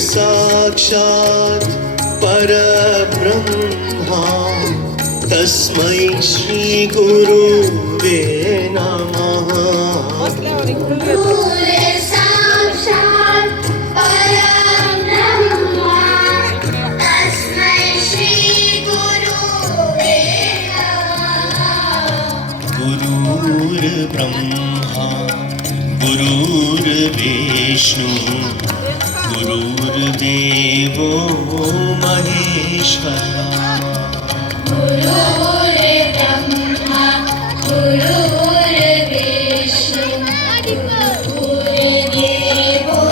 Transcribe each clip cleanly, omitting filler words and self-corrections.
साक्षात् परब्रह्मा तस्मै श्री गुरुवे नमः। गुरुर्ब्रह्मा गुरुर्विष्णु गुरुर्देवो महेश्वरा। गुरुर्ब्रह्मा गुरुर्विष्णु गुरुर्देवो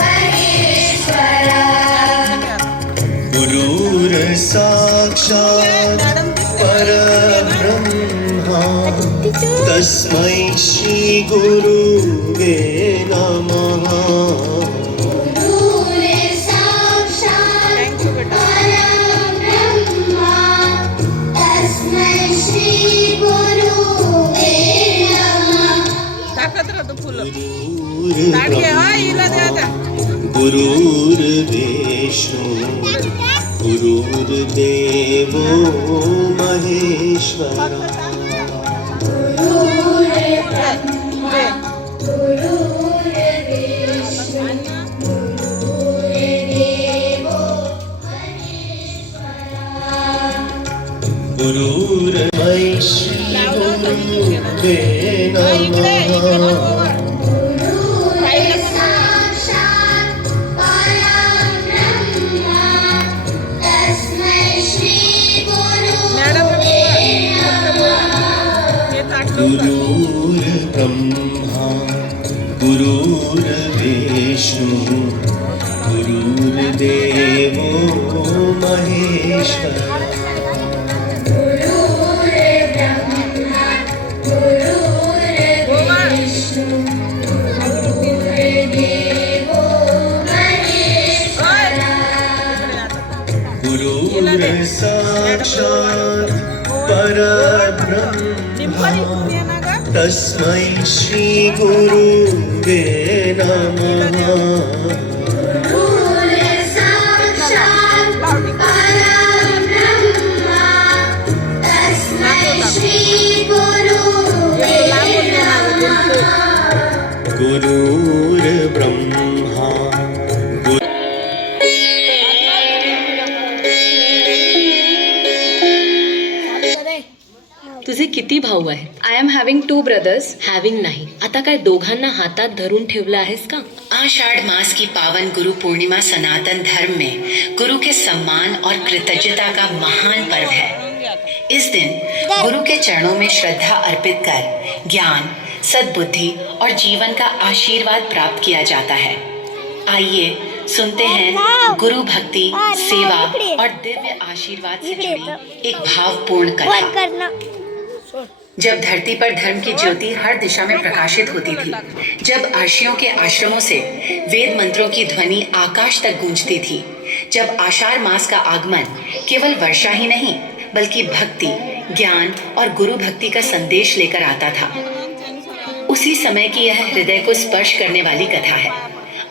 महेश्वरा। गुरुर्साक्षात् परब्रह्मा तस्मै श्री गुरुवे नमः। गुरुर्साक्षात् परब्रह्मा तस्मै श्री गुरुवे नमः। गुरुर्विष्णु गुरुर्देवो महेश्वरा। गुरुर्मै श्री गुरुवे नमः। गुरुर्ब्रह्मा गुरुर्विष्णु गुरुर्देवो महेश्वरा। गुरुर्साक्षात् परब्रह्मा तस्मै श्री गुरुवे नमः। गुरुर्ब्रह्मा तुझे किती भाऊ आहेत? I am having 2 brothers. Having नाही, आता काय दोघांना हातात धरून ठेवलं आहेस का? आषाढ़ मास की पावन गुरु पूर्णिमा सनातन धर्म में गुरु के सम्मान और कृतज्ञता का महान पर्व है। इस दिन गुरु के चरणों में श्रद्धा अर्पित कर ज्ञान, सद्बुद्धि और जीवन का आशीर्वाद प्राप्त किया जाता है। आइए सुनते हैं गुरु भक्ति, सेवा और दिव्य आशीर्वाद से जुड़ी एक भावपूर्ण कथा। जब धरती पर धर्म की ज्योति हर दिशा में प्रकाशित होती थी, जब अर्षियों के आश्रमों से वेद मंत्रों की ध्वनि आकाश तक गूंजती थी, जब आषाढ़ मास का आगमन केवल वर्षा ही नहीं बल्कि भक्ति, ज्ञान और गुरु भक्ति का संदेश लेकर आता था, उसी समय की यह हृदय को स्पर्श करने वाली कथा है।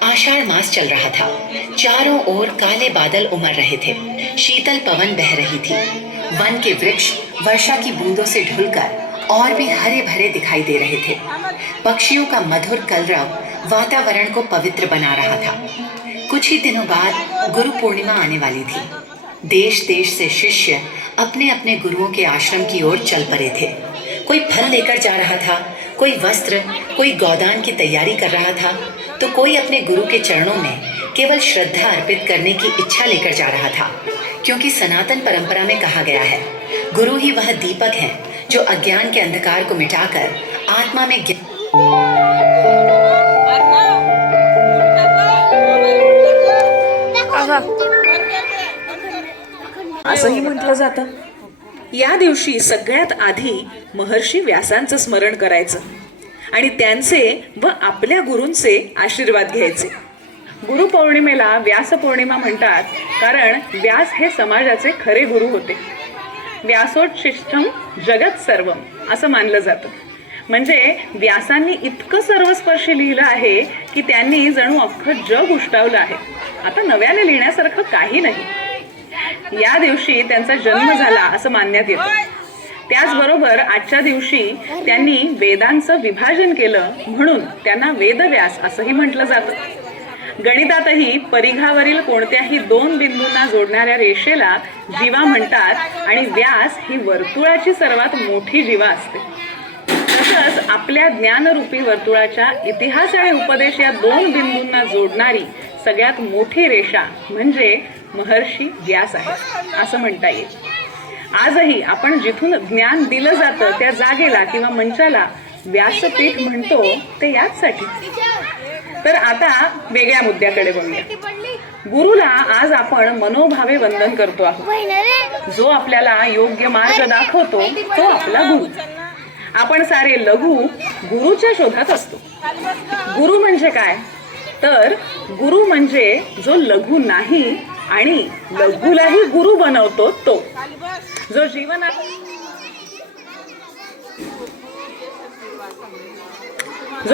आषाढ़ मास चल रहा था, चारों ओर काले बादल उमड़ रहे थे, शीतल पवन बह रही थी, वन के वृक्ष वर्षा की बूंदों से ढुलकर और भी हरे भरे दिखाई दे रहे थे। पक्षियों का मधुर कलरव वातावरण को पवित्र बना रहा था। कुछ ही दिनों बाद गुरु पूर्णिमा आने वाली थी। देश देश से शिष्य अपने अपने गुरुओं के आश्रम की ओर चल पड़े थे। कोई फल लेकर जा रहा था, कोई वस्त्र, कोई गोदान की तैयारी कर रहा था, तो कोई अपने गुरु के चरणों में केवल श्रद्धा अर्पित करने की इच्छा लेकर जा रहा था। क्योंकि सनातन परंपरा में कहा गया है, गुरु ही वह दीपक है जो अज्ञान के अंधकार को मिटाकर आत्मा में असंही म्हटलं जातं। या दिवशी सगळ्यात आधी महर्षी व्यासांचं स्मरण करायचं आणि त्यांचे व आपल्या गुरूंचे आशीर्वाद घ्यायचे। गुरुपौर्णिमेला व्यास पौर्णिमा म्हणतात, कारण व्यास हे समाजाचे खरे गुरु होते। व्यासोच्छिष्टम जगत सर्वम असं मानलं जातं। म्हणजे व्यासांनी इतकं सर्वस्पर्शी लिहिलं आहे की त्यांनी जणू अख्खं जग उष्टावलं आहे. आता नव्याने लिहिण्यासारखं काही नाही. या दिवशी त्यांचा जन्म झाला असं मानण्यात येतं. त्याचबरोबर आजच्या दिवशी त्यांनी वेदांचं विभाजन केलं म्हणून त्यांना वेदव्यास असंही म्हटलं जातं. गणितातही परिघावरील कोणत्याही दोन बिंदूंना जोडणाऱ्या रेषेला जीवा म्हणतात आणि व्यास ही वर्तुळाची सर्वात मोठी जीवा असते. तसंच आपल्या ज्ञानरूपी वर्तुळाच्या इतिहास आणि उपदेश या दोन बिंदूंना जोडणारी सगळ्यात मोठी रेषा म्हणजे महर्षी व्यास आहे असं म्हणता येईल. आजही आपण जिथून ज्ञान दिलं जातं त्या जागेला किंवा मंचाला व्यासपीठ म्हणतो ते याचसाठी. तर आता वेगळ्या मुद्द्याकडे बोलूया. गुरुला आज आपण मनोभावे वंदन करतो आहोत. जो आपल्याला योग्य मार्ग दाखवतो तो आपला गुरु. आपण सारे लघु गुरुच्या शोधात असतो. गुरु म्हणजे काय तर गुरु म्हणजे जो लघु नाही आणि लघुलाही गुरु बनवतो तो. जो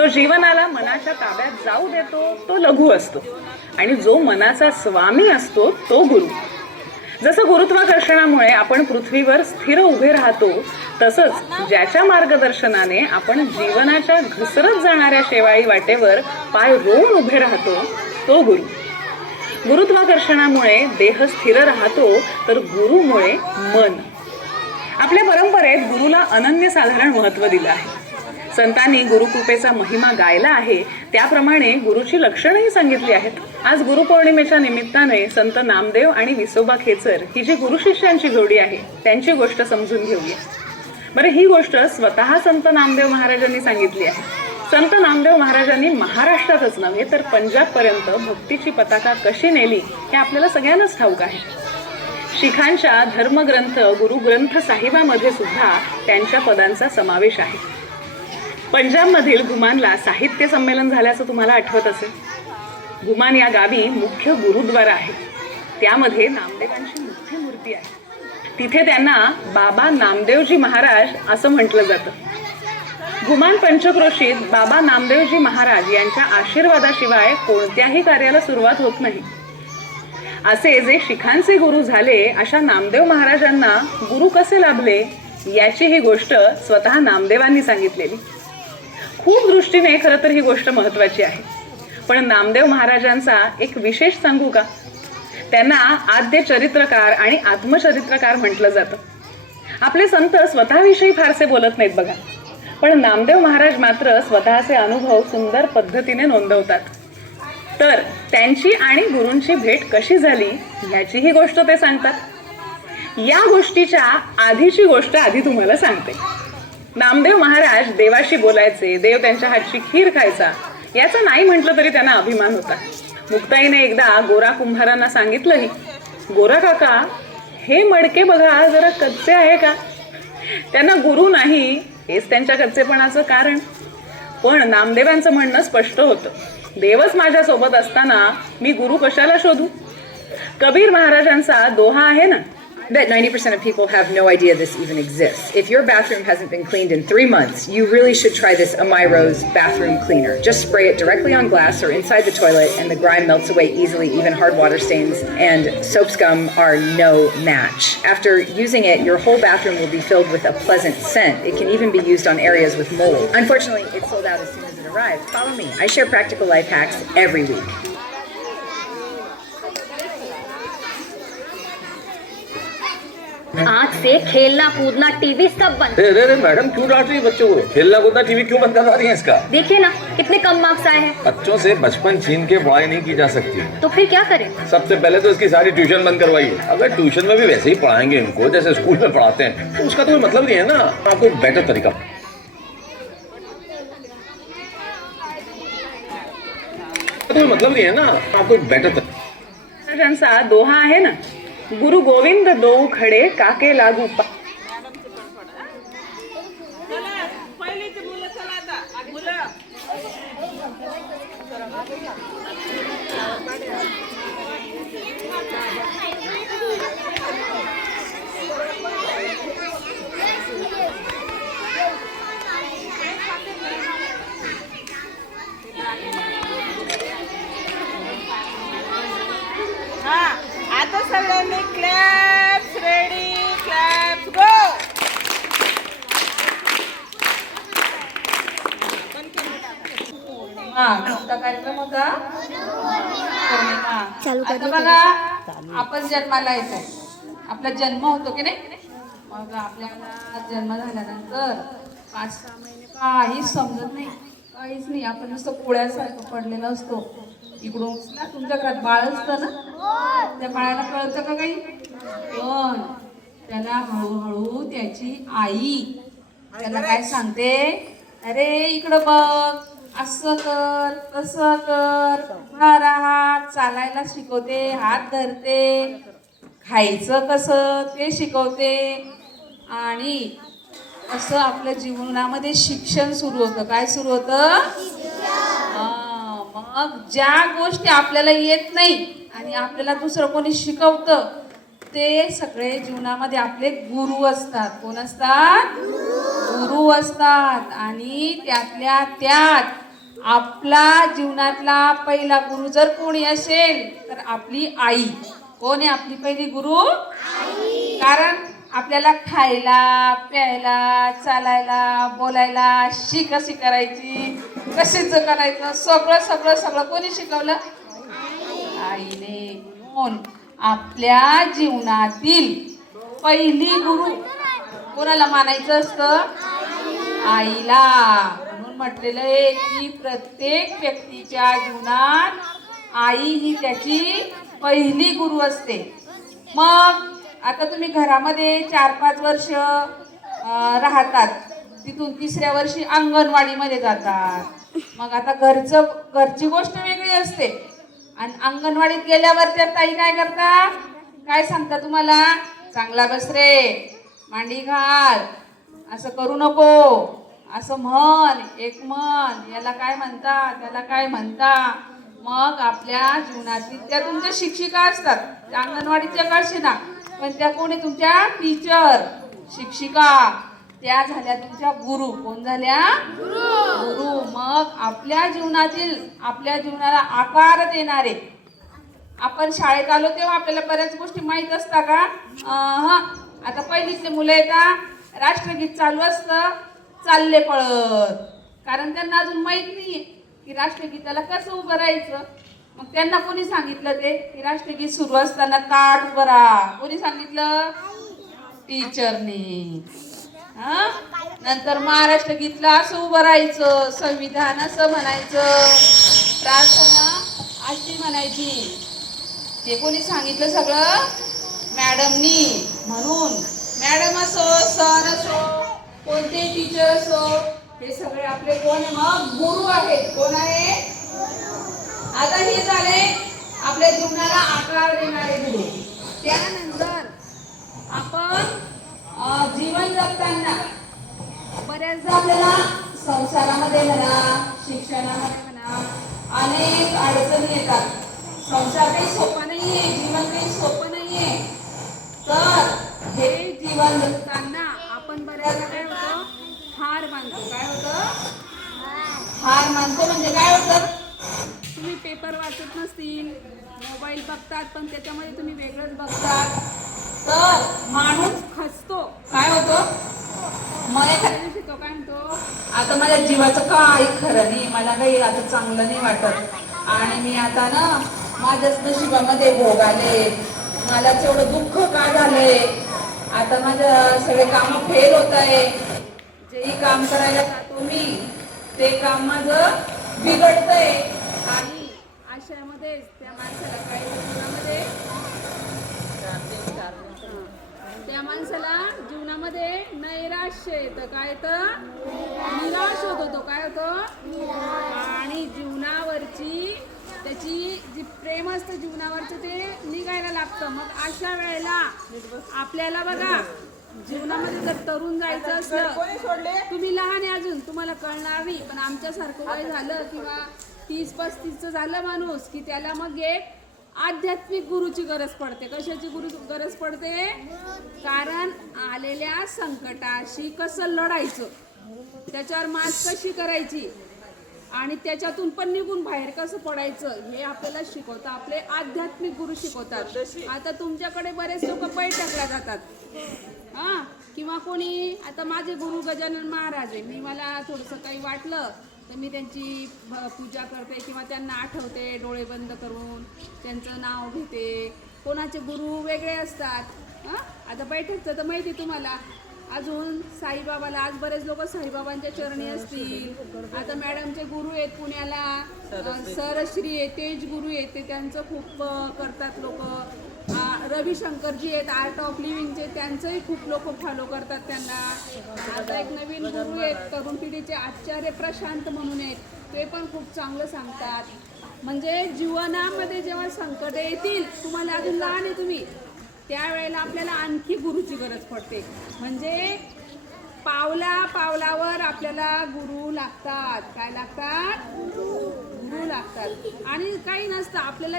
जीवनाला मनाच्या ताब्यात जाऊ देतो तो लघु असतो आणि जो मनाचा स्वामी असतो तो गुरु. जसं गुरुत्वाकर्षणामुळे आपण पृथ्वीवर स्थिर उभे राहतो तसंच ज्याच्या मार्गदर्शनाने आपण जीवनाच्या घसरत जाणाऱ्या शेवाळी वाटेवर पाय रोवून उभे राहतो तो गुरु. गुरुत्वाकर्षणामुळे देह स्थिर राहतो तर गुरुमुळे मन. आपल्या परंपरेत गुरुला अनन्यसाधारण महत्त्व दिलं आहे. संतांनी गुरुकृपेचा महिमा गायला आहे त्याप्रमाणे गुरुची लक्षणंही सांगितली आहेत. आज गुरुपौर्णिमेच्या निमित्ताने संत नामदेव आणि विसोबा खेचर ही जी गुरु शिष्यांची जोडी आहे त्यांची गोष्ट समजून घेऊया. बरं, ही गोष्ट स्वतः संत नामदेव महाराजांनी सांगितली आहे. संत नामदेव महाराजांनी महाराष्ट्रातच नव्हे तर पंजाबपर्यंत भक्तीची पताका कशी नेली हे आपल्याला सगळ्यांनाच ठाऊक आहे. शिखांच्या धर्मग्रंथ गुरुग्रंथ साहिबामध्ये सुद्धा त्यांच्या पदांचा समावेश आहे. पंजाबमधील घुमानला साहित्य संमेलन झाल्याचं तुम्हाला आठवत असेल. घुमान या गावी मुख्य गुरुद्वारा आहे. त्यामध्ये नामदेवांची मोठी मूर्ती आहे. तिथे त्यांना बाबा नामदेवजी महाराज असं म्हटलं जातं. घुमान पंचक्रोशीत बाबा नामदेवजी महाराज यांच्या आशीर्वादाशिवाय कोणत्याही कार्याला सुरुवात होत नाही. असे जे शिखांचे गुरु झाले अशा नामदेव महाराजांना गुरु कसे लाभले याची ही गोष्ट स्वतः नामदेवांनी सांगितलेली. खूप दृष्टीने खरं तर ही गोष्ट महत्त्वाची आहे. पण नामदेव महाराजांचा एक विशेष सांगू का. त्यांना आद्य चरित्रकार आणि आत्मचरित्रकार म्हटलं जातं. आपले संत स्वतःविषयी फारसे बोलत नाहीत बघा, पण नामदेव महाराज मात्र स्वतःचे अनुभव सुंदर पद्धतीने नोंदवतात. तर त्यांची आणि गुरूंची भेट कशी झाली ह्याची ही गोष्ट ते सांगतात. या गोष्टीच्या आधीची गोष्ट आधी तुम्हाला सांगते. नामदेव महाराज देवाशी बोलायचे, देव त्यांच्या हातची खीर खायचा याचा नाही म्हटलं तरी त्यांना अभिमान होता. मुक्ताईने एकदा गोरा कुंभारांना सांगितलंही, गोरा काका हे मडके बघा जरा कच्चे आहे का. त्यांना गुरु नाही हेच त्यांच्या कच्चेपणाचं कारण. पण नामदेवांचं म्हणणं स्पष्ट होतं, देवच माझ्यासोबत असताना मी गुरु कशाला शोधू. कबीर महाराजांचा दोहा आहे ना, Bet 90% of people have no idea this even exists. If your bathroom hasn't been cleaned in 3 months, you really should try this Amirose bathroom cleaner. Just spray it directly on glass or inside the toilet and the grime melts away easily. Even hard water stains and soap scum are no match. After using it, your whole bathroom will be filled with a pleasant scent. It can even be used on areas with mold. Unfortunately, it's sold out as soon as it arrives. Follow me. I share practical life hacks every week. आज से खेलना कूदना TV सब बंद। अरे madam क्यों डांट रही है बच्चों को. खेलना कूदना टीवी क्यों बंद करा रही है इसका. देखिए ना कितने कम मार्क्स आए हैं. बच्चों से बचपन छीन के पढ़ाई नहीं की जा सकती. तो फिर क्या करें. सबसे पहले तो इसकी सारी ट्यूशन बंद करवाइए. अगर ट्यूशन में भी वैसे ही पढ़ाएंगे इनको जैसे स्कूल में पढ़ाते हैं तो उसका तो मतलब नहीं है ना. आपको एक बेटर तरीका मतलब नहीं है ना. आपको एक बेटर महाराजांचा दोहा आहे ना, गुरु गोविंद दो खडे काके लागू पा. कोणता कार्यक्रम होता? पौर्णिमा. आता बघा, आपण जन्माला येतो, आपला जन्म होतो की नाही? मग आपल्याला जन्म झाल्यानंतर 5-6 महिने काहीच समजत नाही, काहीच नाही. आपण नुसतं पोळ्यासारखं पडलेलं असतो. इकडून ना तुमच्या घरात बाळ असतं ना, त्या बाळाला कळतं का काही? पण त्याला हळूहळू त्याची आई त्याला काय सांगते, अरे इकडं बघ, असं कर तसं कर, उभा राहा, चालायला शिकवते, हात धरते, खायचं कसं ते शिकवते. आणि असं आपल्या जीवनामध्ये शिक्षण सुरू होतं. काय सुरू होतं? मग ज्या गोष्टी आपल्याला येत नाही आणि आपल्याला दुसरं कोणी शिकवतं, ते सगळे जीवनामध्ये आपले गुरु असतात. कोण असतात? गुरु असतात. आणि त्यातल्या त्यात आपला जीवनातला पहिला गुरु जर कोणी असेल तर आपली आई. कोण आहे आपली पहिली गुरु? कारण आपल्याला खायला, प्यायला, चालायला, बोलायला, कशी करायची, कशीच करायचं, सगळं सगळं सगळं कोणी शिकवलं? आईने. म्हणून आपल्या जीवनातील पहिली गुरु कोणाला मानायचं असतं? आईला. म्हणून म्हटलेलं आहे की प्रत्येक व्यक्तीच्या जीवनात आई ही त्याची पहिली गुरु असते. मग आता तुम्ही घरामध्ये 4-5 वर्ष राहतात, तिथून 3ऱ्या वर्षी अंगणवाडीमध्ये जातात. मग आता घरची गोष्ट वेगळी असते आणि अंगणवाडीत गेल्यावर त्या ताई काय करतात? काय सांगता तुम्हाला? चांगला बस रे, मांडी घाल, असं करू नको, असं म्हण, एक म्हण, याला काय म्हणता, त्याला काय म्हणता. मग आपल्या जीवनातील त्या तुमच्या शिक्षिका असतात, त्या अंगणवाडीच्या कळशी ना, पण त्या कोणी? तुमच्या टीचर, शिक्षिका. त्या झाल्या तुमच्या गुरु. कोण झाल्या? गुरु. मग आपल्या जीवनाला आकार देणारे. आपण शाळेत आलो तेव्हा आपल्याला बऱ्याच गोष्टी माहीत असतात का? आता पहिलीतले मुलं येतात, राष्ट्रगीत चालू असतं, चालले पळत, कारण त्यांना अजून माहीत नाहीये की राष्ट्रगीताला कसं उभं राहायचं. मग त्यांना कोणी सांगितलं ते की राष्ट्रगीत सुरू असताना ताट उभं राहा? कोणी सांगितलं? टीचरने. नंतर महाराष्ट्र गीतला असं उभं राहायचं, संविधान असं म्हणायचं, प्रार्थना अशी म्हणायची. ते कोणी सांगितलं सगळं? मॅडमनी. म्हणून मॅडम असो, सर असो, कोणते टीचर असो, हे सगळे आपले कोण आहे? मग गुरु आहेत. कोण आहे? आता हे झाले आपल्या जीवनाला आकार देणारे गुरु. त्यानंतर आपण जीवन जगताना बऱ्याचदा आपल्याला संसारामध्ये म्हणा, शिक्षणामध्ये म्हणा, अनेक अडचणी येतात. संसार काही सोपा नाहीये, जीवन काही सोपं नाहीये. तर हे जीवन जगताना आपण बऱ्याचदा काय होतं? हार मानतो. काय होतं? हार मानतो. म्हणजे काय होतं? तुम्ही पेपर वाचत नसतील, मोबाईल बघतात, पण त्याच्यामध्ये तुम्ही वेगळंच बघतात, तर माणूस खचतो. काय होतो? मग एखाद्या दिवशी तो काय म्हणतो, आता माझ्या जीवाचं काही खरं नाही, मला काही आता चांगलं नाही वाटत, आणि मी आता ना माझ्याच नशिबामध्ये भोग आले, मला तेवढं दुःख का झालंय, आता माझं सगळे कामं फेल होत आहे, जेही काम करायला जातो मी ते काम माझं बिघडतंय. आणि अशामध्ये त्या माणसाला काय जीवनामध्ये, त्या माणसाला जीवनामध्ये नैराश्य येतं. काय येतं? निराश होतो तो. काय होतो? आणि जीवनावरची त्याची जी प्रेम असतं जीवनावरचं ते निघायला लागतं. मग अशा वेळेला आपल्याला बघा, जीवनामध्ये जर तरुण जायचं असलं, तुम्ही लहान आहे अजून, तुम्हाला कळणार नाही, पण आमच्यासारखं वय झालं किंवा 30-35चं झालं माणूस की त्याला मग एक आध्यात्मिक गुरुची गरज पडते. कशाची गरज पडते? कारण आलेल्या संकटाशी कसं लढायचं, त्याच्यावर मात कशी करायची आणि त्याच्यातून पण निघून बाहेर कसं पडायचं, हे आपल्याला शिकवतात, आपले आध्यात्मिक गुरु शिकवतात. आता तुमच्याकडे बरेच लोक बैठकला जातात, किंवा कोणी, आता माझे गुरु गजानन महाराज आहे, मला थोडंसं काही वाटलं तर मी त्यांची पूजा करते किंवा त्यांना आठवते डोळे बंद करून त्यांचं नाव घेते. कोणाचे गुरु वेगळे असतात. आता बैठकचं तर माहिती तुम्हाला. अजून साईबाबाला आज बरेच लोक साईबाबांच्या चरणी असतील. आता मॅडमचे गुरु आहेत पुण्याला, सरश्री आहे, तेज गुरु आहेत, ते त्यांचं खूप करतात लोक. रविशंकरजी आहेत आर्ट ऑफ लिव्हिंगचे, त्यांचंही खूप लोक फॉलो करतात त्यांना. आता एक नवीन गुरु आहेत तरुण पिढीचे आचार्य प्रशांत म्हणून आहेत, ते पण खूप चांगलं सांगतात. म्हणजे जीवनामध्ये जेव्हा संकट येतील, तुम्हाला अजून लहान आहे तुम्ही, त्यावेळेला आपल्याला आणखी गुरुची गरज पडते. म्हणजे पावला पावलावर आपल्याला गुरु लागतात. काय लागतात? गुरु लागतात. आणि काही नसतं, आपल्याला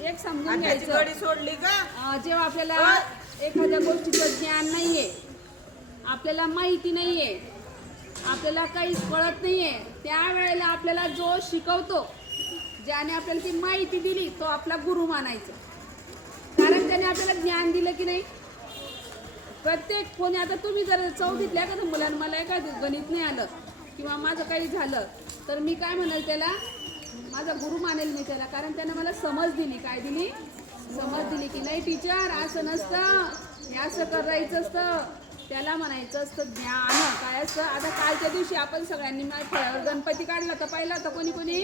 एक समजून घ्यायचं, सोडली का? जेव्हा आपल्याला एखाद्या गोष्टीचं ज्ञान नाहीये, आपल्याला माहिती नाहीये, आपल्याला काहीच कळत नाहीये, त्यावेळेला आपल्याला जो शिकवतो, ज्याने आपल्याला ती माहिती दिली, तो आपला गुरु मानायचा. कारण त्याने आपल्याला ज्ञान दिलं की नाही. प्रत्येक कोणी, आता तुम्ही जर चौथीतल्या का मुलांना मला एखादं गणित नाही आलं किंवा माझं काही झालं, तर मी काय म्हणाल त्याला, माझा गुरु मानेल मी त्याला. कारण त्यानं मला समज दिली. काय दिली? समज दिली की नाही टीचर असं नसतं, हे असं करायचं असतं. त्याला म्हणायचं असतं ज्ञान. काय असतं? आता कालच्या दिवशी आपण सगळ्यांनी फळ्यावर गणपती काढला तर पाहिला तर कोणी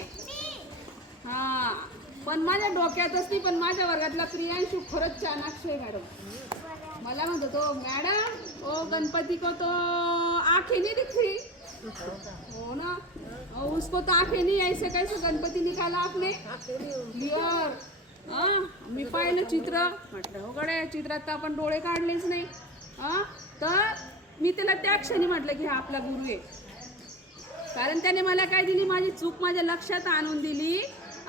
हां, पण माझ्या डोक्यातच नाही. पण माझ्या वर्गातला प्रियांशू खरंच चाणाक्ष आहे मॅडम. मला म्हणतो तो, मॅडम ओ गणपती को तो आंखें नहीं दिख रही. हो ना, उसको तो आंखें नहीं, ऐसे कैसे गणपती निकाला आपने क्लियर. मी पाहिलं चित्र, म्हटलं हो गड्या, चित्रात तर आपण डोळे काढलेच नाही. तर मी त्याला त्या क्षणी म्हटलं की हा आपला गुरु आहे. कारण त्याने मला काय दिली, माझी चूक माझ्या लक्षात आणून दिली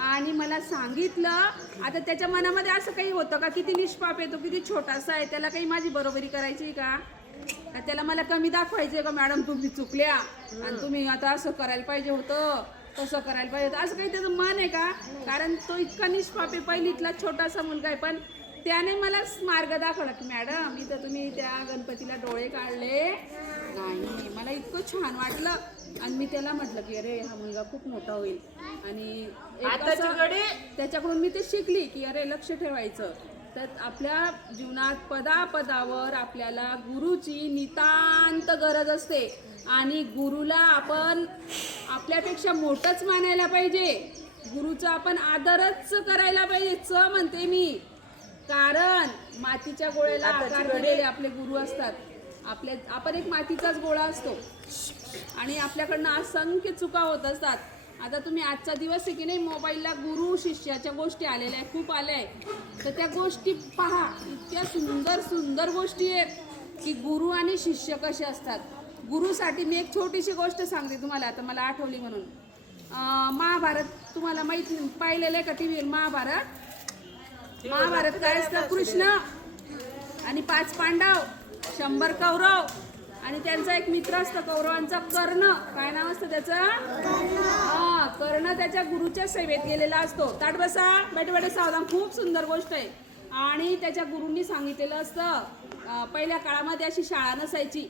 आणि मला सांगितलं. आता त्याच्या मनामध्ये असं काही होतं का, किती निष्पाप आहे तो, किती छोटासा आहे, त्याला काही माझी बरोबरी करायची का? त्याला मला कमी दाखवायचे का, मॅडम तुम्ही चुकल्या आणि तुम्ही आता असं करायला पाहिजे होतं, तसं करायला पाहिजे होतं, असं काही त्याचं मन आहे का? कारण तो इतका निष्पाप आहे, पहिलीतला छोटासा मुलगा आहे, पण त्याने मला मार्ग दाखवला की मॅडम इथं तुम्ही त्या गणपतीला डोळे काढले नाही. मला इतकं छान वाटलं आणि मी त्याला म्हटलं की अरे हा मुलगा खूप मोठा होईल. आणि त्याच्याकडून मी ते शिकली की अरे लक्ष ठेवायचं. तर आपल्या जीवनात पदापदावर आपल्याला गुरुची नितांत गरज असते आणि गुरुला आपण आपल्यापेक्षा मोठंच मानायला पाहिजे. गुरुचा आपण आदरच करायला पाहिजे. च म्हणते मी, कारण मातीच्या गोळ्याला आकार दिलेले आपले गुरु असतात. आपण एक मातीचाच गोळा असतो आणि आपल्याकडनं असंख्य चुका होत असतात. आता तुम्ही आजचा दिवस आहे की नाही, मोबाईलला गुरु शिष्याच्या गोष्टी आलेल्या आहेत, खूप आल्या आहेत. तर त्या गोष्टी पहा, इतक्या सुंदर सुंदर गोष्टी आहेत की गुरु आणि शिष्य कसे असतात. गुरुसाठी मी एक छोटीशी गोष्ट सांगते तुम्हाला, आता मला आठवली म्हणून. महाभारत तुम्हाला माहिती पाहिलेलं आहे का टी व्हीवर? महाभारत काय असतं, कृष्ण आणि 5 पांडव, 100 कौरव आणि त्यांचा एक मित्र असतो कौरवांचा, कर्ण. काय नाव असतं त्याचं? कर्ण त्याच्या गुरुच्या सेवेत गेलेला असतो. ताट बसा, बैठे सावधान. खूप सुंदर गोष्ट आहे. आणि त्याच्या गुरूंनी सांगितलेलं असतं, पहिल्या काळामध्ये अशी शाळा नसायची,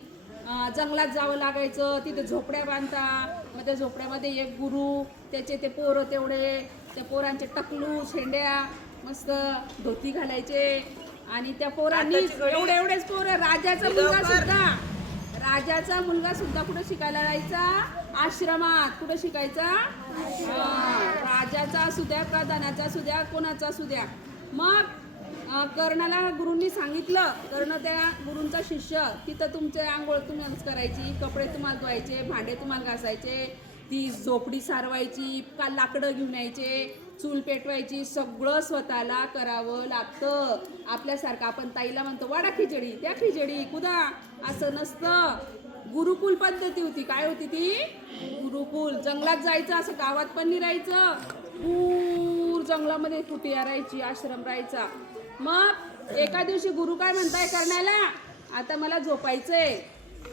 जंगलात जावं लागायचं, तिथे झोपड्या बांधता. मग त्या झोपड्यामध्ये एक गुरु, त्याचे ते पोरं तेवढे, त्या पोरांचे टकलू शेंड्या, मस्त धोती घालायचे. आणि त्या पोरांनी एवढेच पोरं, राजाचा मुलगा सुद्धा कुठं शिकायला जायचा? आश्रमात. कुठं शिकायचा? राजाचा असू द्या, प्रधानाचा असू द्या, कोणाचा असू द्या. मग कर्णाला गुरूंनी सांगितलं, कर्ण त्या गुरूंचा शिष्य, तिथं तुमचे आंघोळ तुम्हालाच करायची, कपडे तुम्हाला धुवायचे, भांडे तुम्हाला घासायचे, ती झोपडी सारवायची, का लाकडं घेऊन यायचे, चूल पेटवायची, सगळं स्वतःला करावं लागतं. आपल्यासारखं आपण ताईला म्हणतो वाडा खिचडी, त्या खिचडी कुदा, असं नसतं. गुरुकुल पद्धती होती. काय होती ती? गुरुकुल. जंगलात जायचं, असं गावात पण नाही राहायचं. दूर जंगलामध्ये कुटिया राहायची, आश्रम राहायचा. मग एका दिवशी गुरु काय म्हणताय करण्याला, आता मला झोपायचंय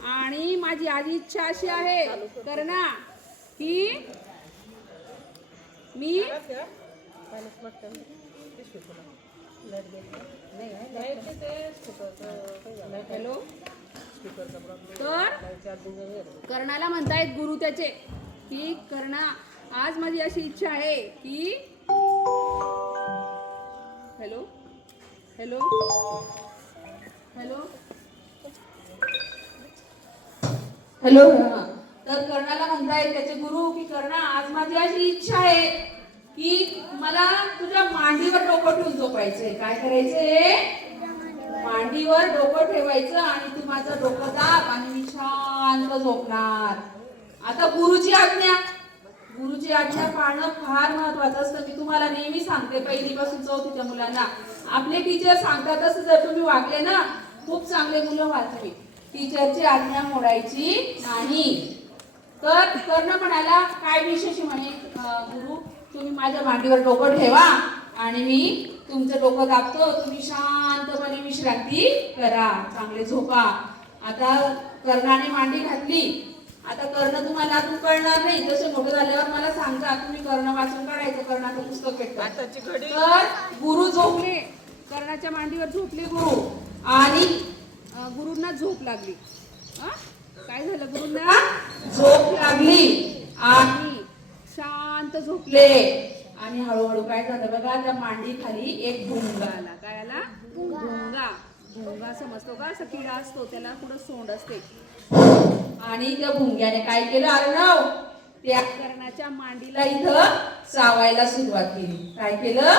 आणि माझी आजी इच्छा अशी आहे करणा की मी हॅलो, तर कर्णाला म्हणतायत गुरु त्याचे की करणा आज माझी अशी इच्छा आहे की हॅलो हॅलो हॅलो हॅलो हा तर कर्णाला म्हणताय त्याचे गुरु की कर्णा आज माझी अशी इच्छा आहे की मला तुझ्या मांडीवर डोकं ठेवून झोपायचंय. काय करायचंय? मांडीवर डोकं ठेवायचं आणि तू माझं डोकं दाब आणि मी शांत झोपणार. आता गुरुची आज्ञा पाळणं फार महत्वाचं असतं. मी तुम्हाला नेहमी सांगते, पहिलीपासून चौथीच्या मुलांना आपले टीचर सांगतात तसं जर तुम्ही वागले ना, खूप चांगले मुलं व्हाल तुम्ही. टीचरची आज्ञा मोडायची नाही. तर कर्ण म्हणाला काय विशेष म्हणे, गुरु तुम्ही माझ्या मांडीवर डोकं ठेवा आणि मी तुमचं डोकं दाबतो, तुम्ही शांतपणे विश्रांती करा, चांगले झोपा. आता कर्णाने मांडी घातली. आता कर्ण तुम्हाला अजून कळणार नाही, जसे मोठं झाल्यावर मला सांगता, तुम्ही कर्ण वाचून काढायचं, कर्णाचं पुस्तक भेटतं. तर गुरु झोपले, कर्णाच्या मांडीवर झोपले गुरु आणि गुरूंना झोप लागली. काय झालं? गुरूंना झोप लागली आणि शांत झोपले आणि हळूहळू काय झालं बघा, त्या मांडी खाली एक भुंगा आला. काय आला? भुंगा समजतो का? असा किडा असतो, त्याला पुढं सोंड असते. आणि त्या भुंग्याने काय केलं अर्णव, त्या कर्णाच्या मांडीला इथं चावायला सुरुवात केली. काय केलं?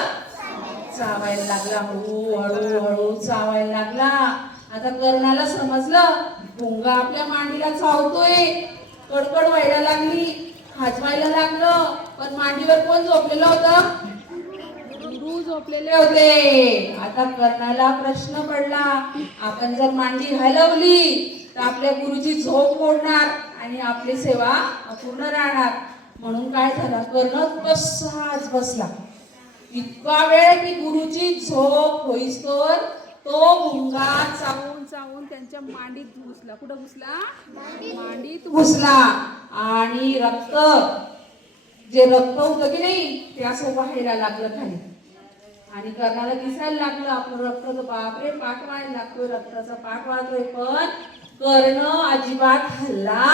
चावायला लागला, हळू चावायला लागला. आता कर्णाला समजलं भुंगा आपल्या मांडीला चावतोय, कडकड व्हायला लागली, खाजवायला लागलं. पण मांडीवर कोण झोपलेलं होतं? गुरु झोपलेले होते. आता कर्णाला प्रश्न पडला, आपण जर मांडी हलवली तर आपल्या गुरुची झोप मोडणार आणि आपली सेवा अपूर्ण राहणार. म्हणून काय झालं, कर्ण तसाच बसला. इतका वेळ की गुरुची झोप होईस्तोवर तो भुंगा चावून त्यांच्या मांडीत घुसला. कुठं घुसला? मांडीत घुसला. आणि जे रक्त होतं की नाही ते असं व्हायला लागलं खाली. आणि कर्णाला दिसायला लागलं आपलं रक्ताचं बापरे पाठ व्हायला लागतोय, रक्ताचा पाठ वाहतोय. पण कर्ण अजिबात हल्ला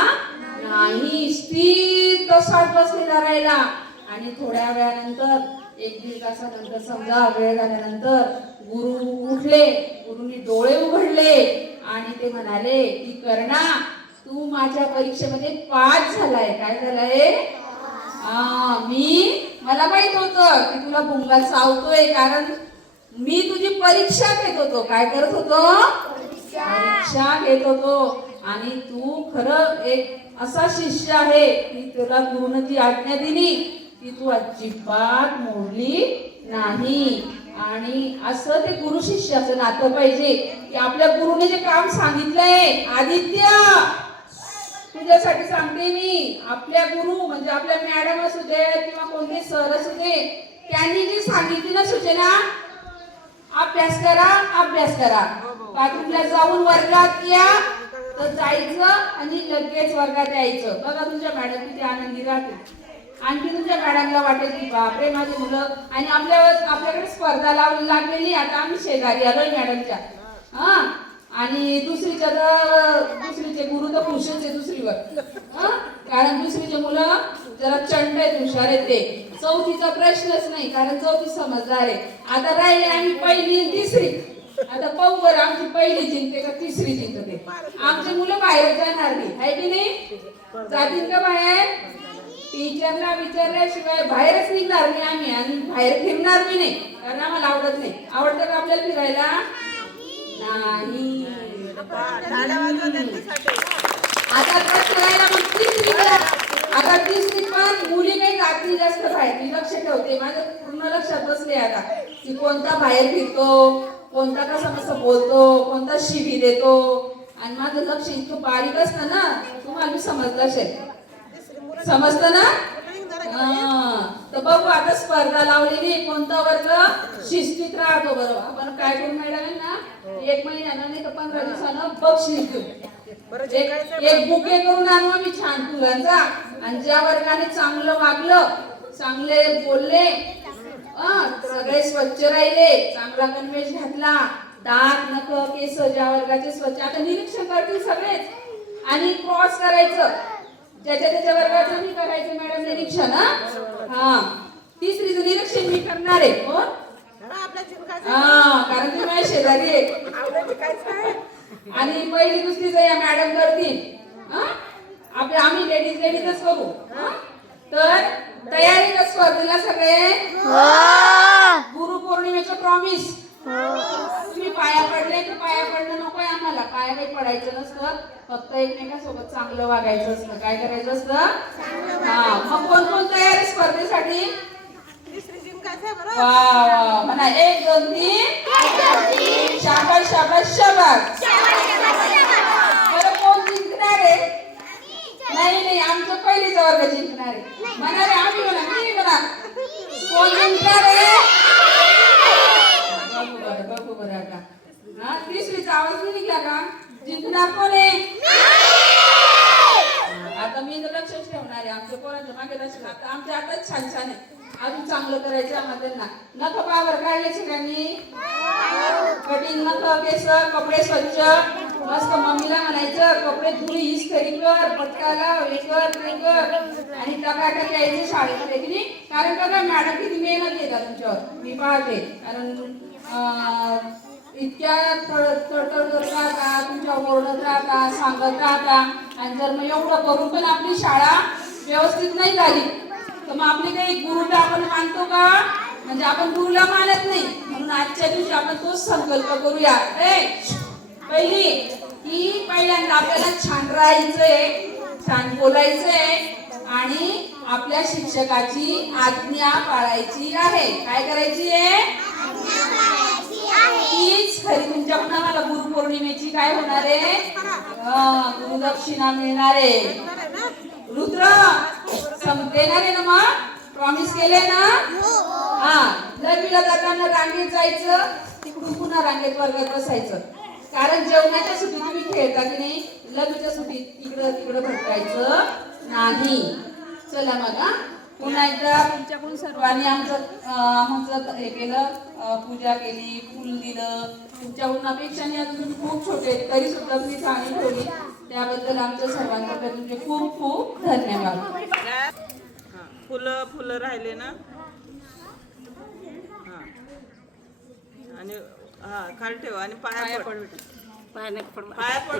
नाही, स्थिर तसाच बसलेला राहिला. आणि थोड्या वेळानंतर, 1-1.5 तासानंतर समजा वेळ झाल्यानंतर गुरु उठले. गुरुनी डोळे उघडले आणि ते म्हणाले की कर्णा तू माझ्या परीक्षेमध्ये पास झालाय. काय झालाय? मला माहित होतं की तुला भुंगा चावतोय, कारण मी तुझी परीक्षा घेत होतो. काय करत होतो? परीक्षा घेत होतो. आणि तू खरं एक असा शिष्य आहे की तुला गुरुने जी आज्ञा दिली ती तू अजिबात मोडली नाही. आणि असं ते गुरु शिष्याचं नातं पाहिजे की आपल्या गुरुने जे काम सांगितलंय, आदित्य तुझ्यासाठी सांगते मी, आपल्या गुरु म्हणजे आपल्या मॅडम असू दे किंवा कोणते सर असू दे, त्यांनी जी सांगितली ना सूचना, अभ्यास करा. बाथरूमला जाऊन वर्गात या तर जायचं आणि लगेच वर्गात यायचं. बघा तुमच्या मॅडम किती आनंदी राहते. आणखी तुमच्या मॅडमला वाटेल की बापरे माझी मुलं. आणि आपल्याकडे स्पर्धा लागलेली. आता आम्ही शेजारी आलोय मॅडमच्या. आणि दुसरीचे गुरु तर खुशच आहे दुसरीवर. कारण दुसरीचे मुलं जरा चंड आहेत, हुशार आहेत ते. चौथीचा प्रश्नच नाही, कारण चौथी समजदार आहे. आता राहिले आम्ही पहिली आणि तिसरी. आता पाहू बरं आमची पहिली जिंकते का तिसरी जिंकते. आमचे मुलं बाहेर जाणार नाही, आहे की नाही? जातील का बाहेर? टीचरला विचारल्याशिवाय बाहेरच निघणार नाही आम्ही. आणि बाहेर फिरणार बी नाही, कारण आम्हाला आवडत नाही. आवडतं का आपल्याला फिरायला? नाही. आता तिसरी पण मुली काही रात्री जास्त बाहेर. मी लक्ष ठेवते, माझं पूर्ण लक्षात बसले आता की कोणता बाहेर फिरतो, कोणता कसा बोलतो, कोणता शिवी देतो. आणि माझं लक्ष इतकं बारीक असतं ना, तुम्हाला मी समजलं असेल. समजतं ना? तर बघू आता स्पर्धा लावलेली. कोणता वर्ग शिस्तीत राहतो बरोबर. आपण काय करू मॅडम ना, 1 महिन्यानं नाही तर 15 दिवसानं बक्षीस देऊ. एक बुके करून आणू आम्ही छान फुलांचा. आणि ज्या वर्गाने चांगलं वागलं, चांगले बोलले, सगळे स्वच्छ राहिले, चांगला गणवेश घातला, दात नख केस ज्या वर्गाचे स्वच्छ, आता निरीक्षण करतील सगळेच. आणि क्रॉस करायचं. ज्याच्या त्याच्या वर्गाचं मी करायचं मॅडम निरीक्षण. हा तिसरीचं निरीक्षण मी करणार आहे. कोण? हा कारण ती माझ्या शेजारी आहे. आणि पहिली दुसरीचं या मॅडम करतील. आम्ही लेडीजच करू. तर तयारी का स्पर्धेला सगळे? गुरुपौर्णिमेचं प्रॉमिस. तुम्ही पाया पडले तर पाया पडणं नकोय आम्हाला. पाया काही पडायचं नसतं, फक्त एकमेकांसोबत चांगलं वागायचं असतं. काय करायचं असतं? हा मग कोण कोण तयारी स्पर्धेसाठी? वा म्हणा 1 2 3. शाबास शाबास शाबास. बरं कोण जिंकणार आहे? नाही आमचं पहिलीचा वर्ग जिंकणार आहे. म्हणा रे आम्ही म्हणा मी म्हणा. कोण जिंकणार आहे? बघू बरं आता. हा तिसरीचा आवाज नाही निघला का? जिंकणार कोण आहे? आता मी तर लक्षच ठेवणार आहे. आमच्या पोरांच्या मागे लक्ष. आता आमच्या आताच छान छान आहे. अजून चांगलं करायचं आम्हाला त्यांना. नख पावर काढले सगळ्यांनी. कटिंग नख केस कपडे स्वच्छ. मस्त मम्मीला म्हणायचं कपडे धुळी इस्त्री कर, पटका लाव, हे कर ते कर. आणि टकाटक यायचे शाळेमध्ये की नाही. कारण बघा मॅडम किती मेहनत घेतात तुमच्यावर मी पाहते. कारण इतक्या तडतड राहता, तुमच्यावर ओरडत राहता, सांगत राहता. आणि जर मग एवढं करून पण आपली शाळा व्यवस्थित नाही झाली तर मग आपली काही गुरुला आपण मानतो का? म्हणजे आपण गुरुला मानत नाही. म्हणून आजच्या दिवशी आपण तोच संकल्प करूया. पहिली की पहिल्यांदा आपल्याला छान राहायचंय, छान बोलायचंय आणि आपल्या शिक्षकाची आज्ञा पाळायची आहे. काय करायची आहे? हीच खरी तुमच्याकडून आम्हाला गुरुपौर्णिमेची काय होणार आहे? गुरुदक्षिणा मिळणार आहे. रुद्र देणार आहे ना? मग प्रॉमिस केले ना? हा लग्नाला जाताना रांगेत जायचं, तिकडून पुन्हा रांगेत वर्गात बसायचं. कारण जेवणाच्या सुट्टीत तुम्ही खेळता की नाही, लग्नाच्या सुट्टीत इकडं तिकडं भटकायचं नाही. चला मग पुन्हा एकदा तुमच्याकडून सर्वांनी आमचं हे केलं, पूजा केली, फुल दिलं. तुमच्याकडून अपेक्षा नाही, आता तुम्ही खूप छोटे तरी सुद्धा तुम्ही चांगली ठेवली. त्याबद्दल आमच्या सर्वांकडे तुमचे खूप खूप धन्यवाद. फुलं राहिले ना? आणि हा खाली ठेवा आणि पाया पड.